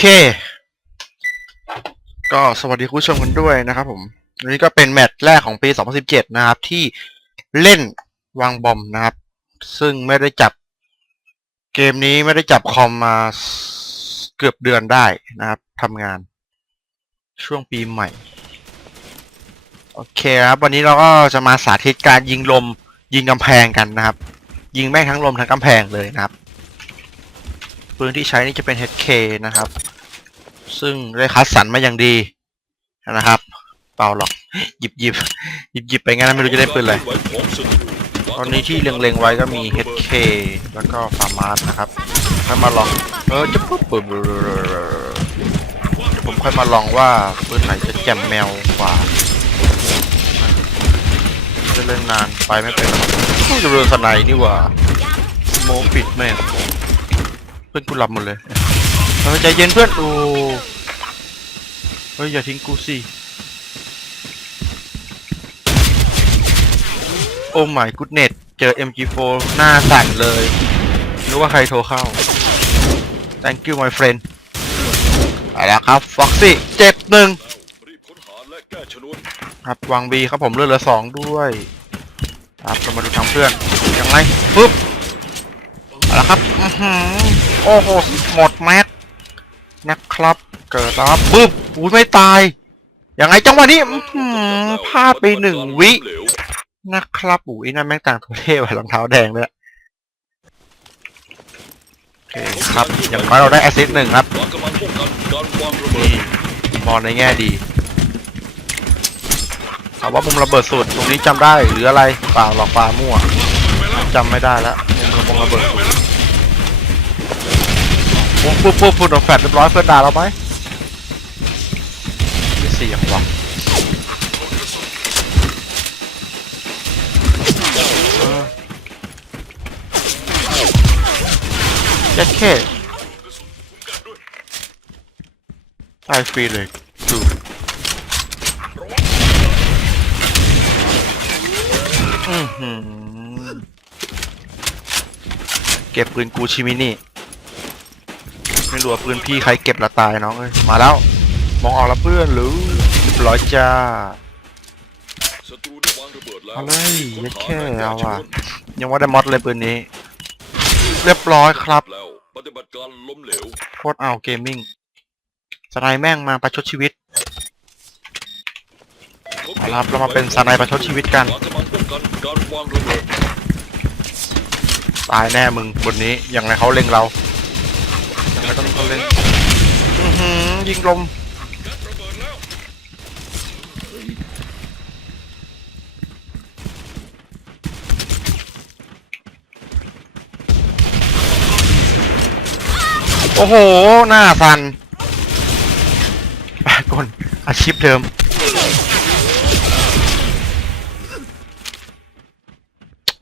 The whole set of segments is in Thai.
โอเค ก็สวัสดีคุณผู้ชมกันด้วยนะครับผมอันนี้ก็เป็นแมตช์แรกของปี 2017 นะครับ ที่เล่นวางบอมนะครับ ซึ่งไม่ได้จับเกมนี้ไม่ได้จับคอมมาเกือบเดือนได้นะครับทำงานช่วงปีใหม่ โอเคครับ วันนี้เราก็จะมาสาธิตการยิงลมยิงกำแพงกันนะครับ ยิงแม่งทั้งลมทั้งกำแพงเลยนะครับปืนที่ใช้นี่จะเป็น HK นะครับ ซึ่งได้คัดสรรมาอย่างดีนะครับ เปล่าหรอกหยิบหยิบหยิบหยิบไปงั้นไม่รู้จะได้ปืนอะไรตอนนี้ที่เล็งๆไว้ก็มี HK แล้วก็ฟาร์มาสนะครับค่อยมาลองเออจะปุ๊บปุ๊บผมค่อยมาลองว่าปืนไหนจะแจ่มแมวกว่าจะเล่นนานไปไม่เป็นหรอกจะเรือสไนนี่หว่าโมปิดแม่เพื่อนกูหลับหมดเลย เออใจเย็นเพื่อนโอ้เฮ้ยอย่าทิ้งกูสิโอ้ my goodness เจอ MG4 หน้าสั่นเลยนึกว่าใครโทรเข้า thank you my friend ไปแล้วครับ Foxy เจ็บหนึ่งครับวางบีครับผมเลือดเหลือสองด้วย ครับเรามาดูทางเพื่อนยังไงปึ๊บเอาละครับอือหือโอ้โห หมดแม็ก นะครับ เกิดแล้วครับปึ๊บอุ้ยไม่ตายยังไงจังหวะนี้พลาดไปหนึ่งวินะครับอุ้ยนั่นแม่งต่างตัวเท่ไว้รองเท้าแดงเลยโอเคครับอย่างน้อยเราได้แอสซิสต์หนึ่งครับวางกำลังป้องกันการวางระเบินี่ดมองในแง่ดีถามว่ามุมระเบิดสุดตรงนี้จำได้หรืออะไรเปล่าหลอกปลามั่วจำไม่ได้แล้วมุมระเบิดสุด ปุ๊บปุ๊บปุ๊บปุ๊บโดนแฟลชเรียบร้อยเพื่อนด่าเราไหมมีเสียงว่ะเออแค่แค่ตายฟรีเลยดูอื้อหือเก็บปืนกูชิมินี่ ไม่รู้ว่าปืนพี่ใครเก็บละตายน้องเอ้ยมาแล้ว มองออกแล้วเพื่อนหรือเรียบร้อยจ้าศัตรูไระเบิดแล้วเอาเลยรีบแค่เอาและแก้ชว่ะยังว่าได้มอดเลยปืนนี้ เรียบร้อยครับแล้วปฏิบัติการล้มเหลวโคตรเอาเกมมิ่งสไนแม่งมาประชดชีวิตเอาล่ะเรามาเป็นสไนประชดชีวิตกันตายแน่มึงบนนี้ยังไงเขาเล็งเรา ไงต้องเล็งอื้อหือยิงลมโอ้โห หน้าสันไปก่อนอาชีพเดิม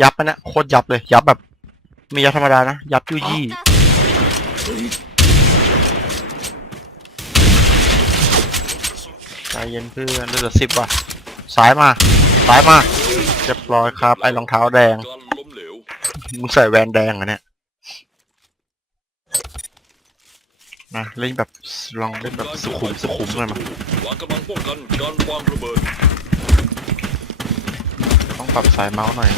ยับปะโคตรยับเลย ยับแบบ ไม่ยับธรรมดานะ ยับยุยี่ ใจเย็นเพื่อนเหลือสิบว่ะซ้ายมาซ้ายมาเรียบร้อยครับ ไอ้รองเท้าแดงมึงใส่แวนแดงเหรอะเนี่ยนะเล่นแบบลองเล่นแบบสุขุมสุขุมเลยมั้ยวางกำลังป้องกันการวางระเบิดต้องปรับสายเมาส์หน่อย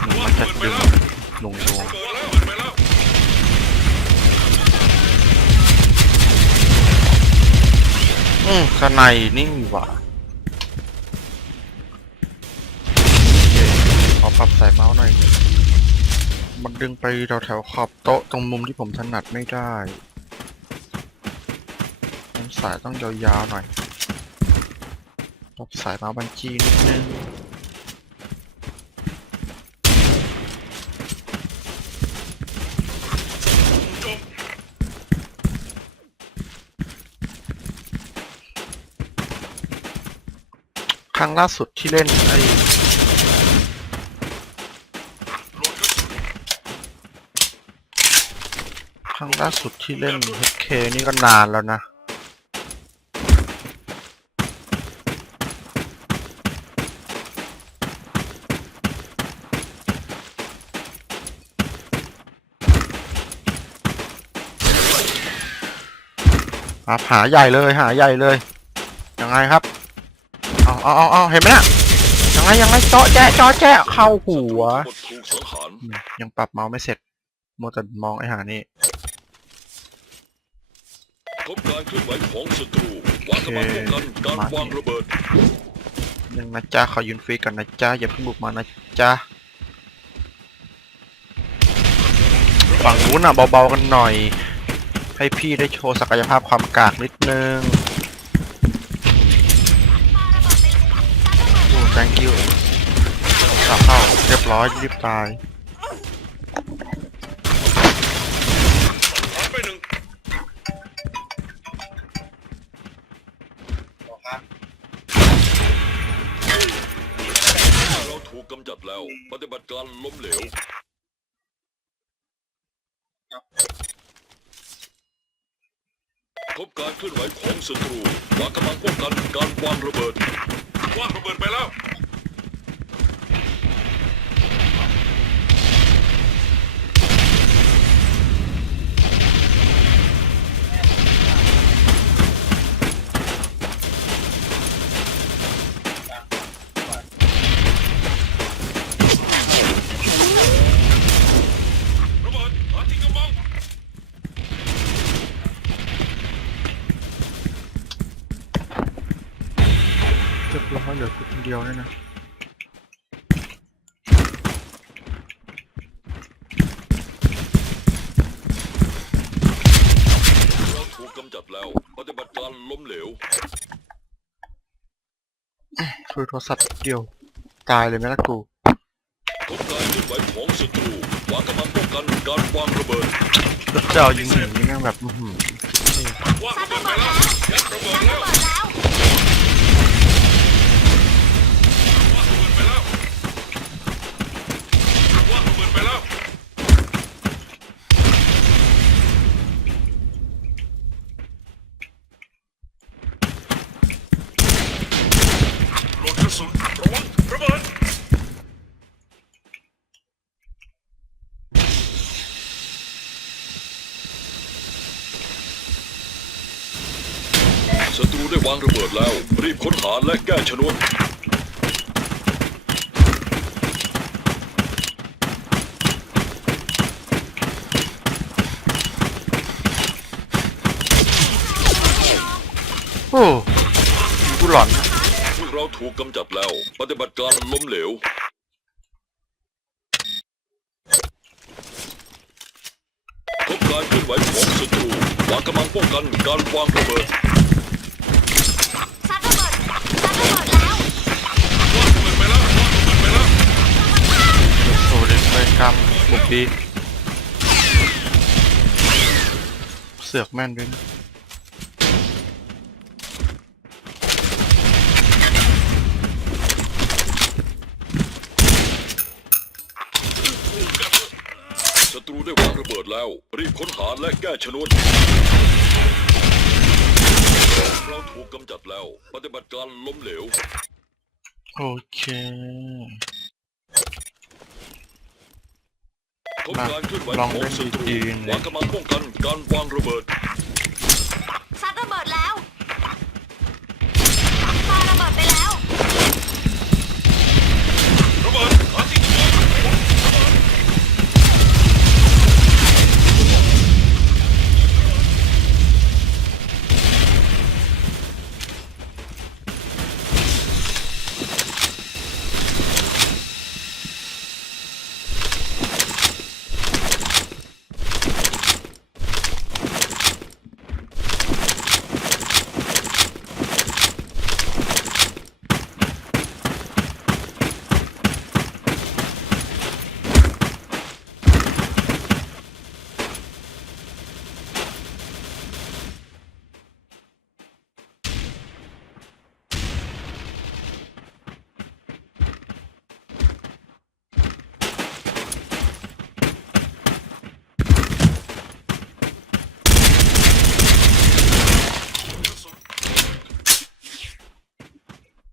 หนูมันจะดึงหนุ่งดวง อืมข้างในนี่หว่าโอเคขอปรับสายเมาส์หน่อย มันดึงไปแถวแถวๆขอบโต๊ะตรงมุมที่ผมถนัดไม่ได้สายต้องยาวๆหน่อยปรับสายเมาส์บัญชีนิดนึง รั้งล่าสุดที่เล่นไอ้ครั้งล่าสุดที่เล่น HK นี่ก็นานแล้วนะอับหาใหญ่เลยหาใหญ่เลยยังไงครับ เอาเอาเอาเห็นไหมน่ะยังไงยังไงเจาะแจ๊ะเจาะแจ๊ะเข้าหัว ยังปรับเมาส์ไม่เสร็จมัวแต่มองไอ้หานี่พบการเคลื่อนไหวของศัตรูวางกำลังป้องกันการวางระเบิดยังนะจ๊ะขอยืนฟรีก่อนนะจ๊ะอย่าเพิ่งบุกมานะจ๊ะฝั่งนู้นอะเบาๆกันหน่อย ให้พี่ได้โชว์ศักยภาพความกากนิดนึง thank you สาเข้าเรียบร้อยรีบตายเราถูกกำจัดแล้ว ปฏิบัติการล้มเหลว พบการเคลื่อนไหวของศัตรูวางกำลังป้องกันการวางระเบิดวางระเบิดไปแล้ว เรียบร้อยเหลือกูคนเดียวเนี่ยนะเราถูกกำจัดแล้วปฏิบัติการล้มเหลวคุยโทรศัพท์เดียว ตายเลยไหมล่ะกูพบการเคลื่อนไหวของศัตรูวางกำลังป้องกันการวางระเบิดแล้วเจ้ายิงหนีนี่แม่งแบบอื้อหือ วางระเบิดไปแล้วยัดระเบิดแล้ววางระเบิดไปแล้ววางระเบิดไปแล้วโหลดกระสุนระวังระเบิด ศัตรูได้วางระเบิดแล้ว รีบค้นหาและแก้ชนวนโอ้กูหลอนพวกเราถูกกำจัดแล้ว ปฏิบัติการล้มเหลว พบการเคลื่อนไหวของศัตรูวางกำลังป้องกันการวางระเบิดซัด บุกดี เสือกแม่นด้วยนะศัตรูได้วางระเบิดแล้ว รีบค้นหาและแก้ชนวนเราถูกกำจัดแล้ว ปฏิบัติการล้มเหลว โอเคพบการเค ลื่อนไหวลองของเล่นศัตรูดีๆเลยวางกำลังป้องกันการวางระเบิด ซัดระเบิดแล้วปาระเบิดไปแล้ว ระเบิดหาที่กำบัง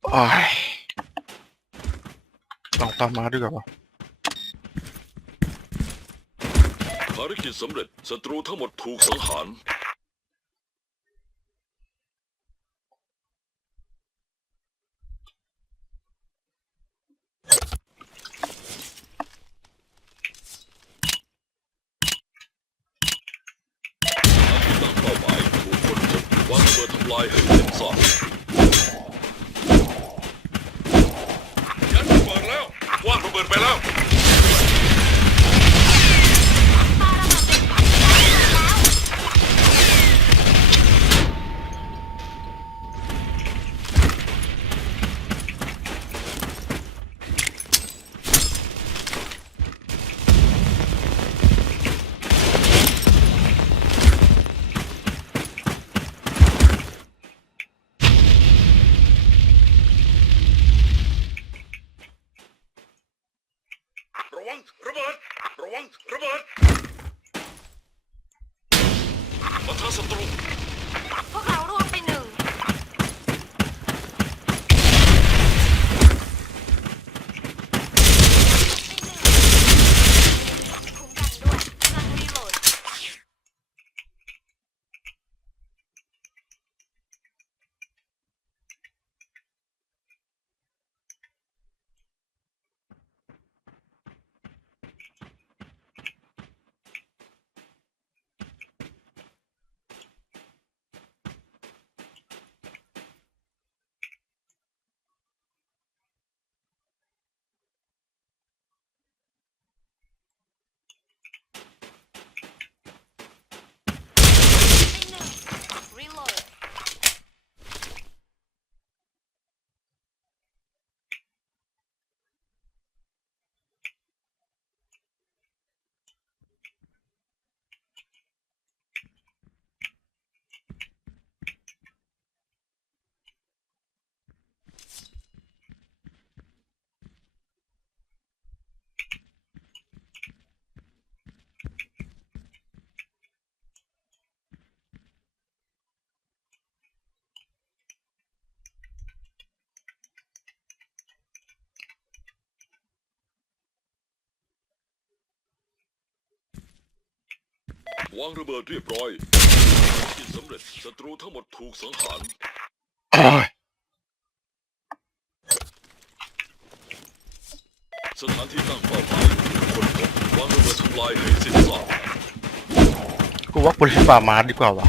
โอ้ย ลองตามมาดีกว่าวะภารกิจสำเร็จศัตรูทั้งหมดถูกสังหาร วางระเบิดเรียบร้อยกิจสำเร็จศัตรูทั้งหมดถูกสังหารโอ้ยสถานที่ตั้งเป้าหมายคนพบวางระเบิดทำลายให้สิ้นซากกูว่ากูเล่นป่ามาร์ดีกว่าวะ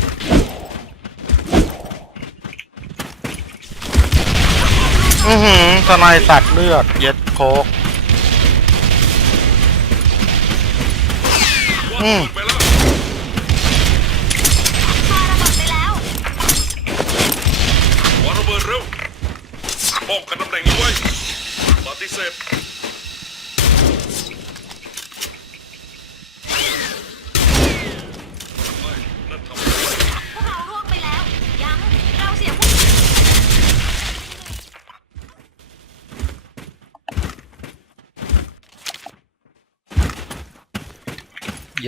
อือหือสไนสัตว์เลือด เย็ดโคก วางระเบิดไปแล้ว ปาระเบิดไปแล้ว วางระเบิดเร็ว ป้องกันตำแหน่งนี้ว้ปฏิเสธไม่นั่นทำอะไรพวกเราร่วงไปแล้ว ยัง เราเสียผู้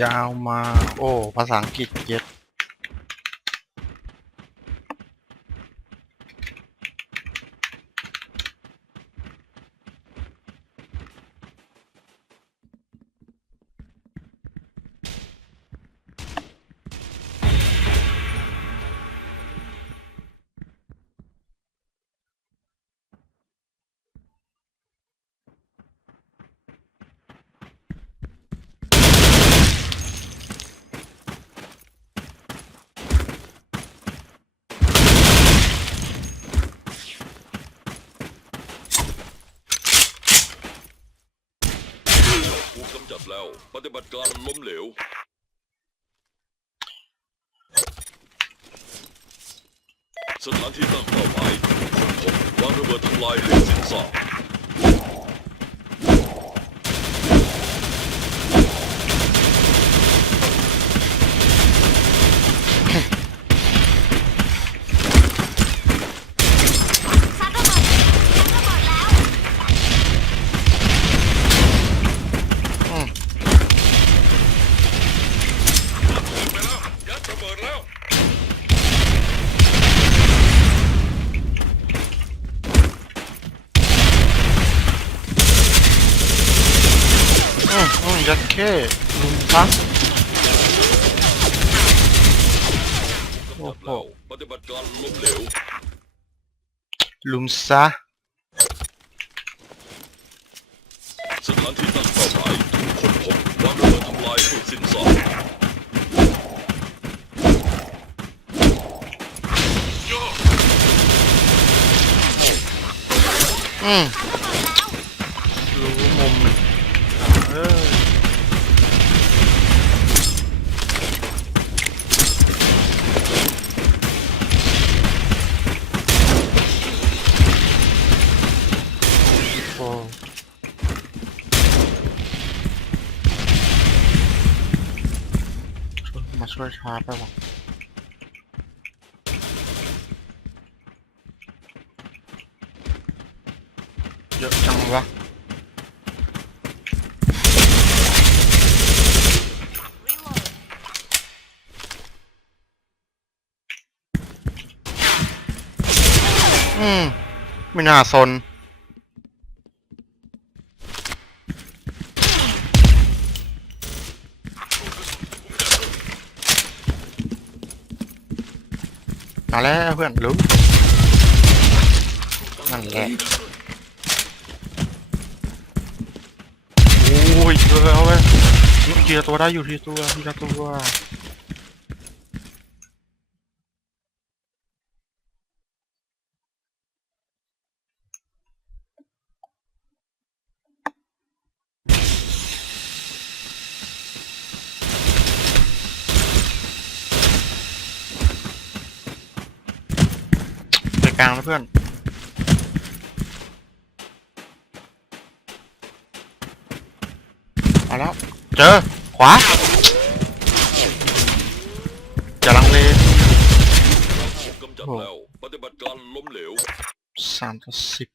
ยาวมา โอ้ ภาษาอังกฤษเย็ด ถูกกำจัด แล้ว ปฏิบัติการล้มเหลว สถานที่ตั้งเป้าหมายคนพบวางระเบิดทำลายให้สิ้นซาก ปฏิบัติการล้มเหลวลุมซะสถานที่ตั้งเป้าหมายถูกคนพบวางระเบิดทำลายด้วยสินสอดอืมรู้มุมเออ ช่วยชาร์จไปวะเยอะจังวะอืม ไม่น่าสน มาแล้วเพื่อนรู้นั่นแหละโอ้ยเจอแล้วเว้ยเจอตัวได้อยู่ที่ตัวทีละตัว ลางแล้วเพื่อน มาแล้ว เจอ ขวาอย่าลังเลถูกกำจัดแล้ว ปฏิบัติการล้มเหลว สามต่อสิบ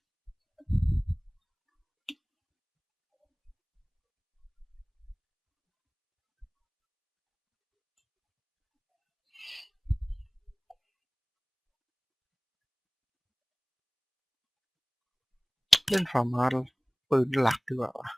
เล่นฟาร์มาร์ปืนหลักดีกว่าวะ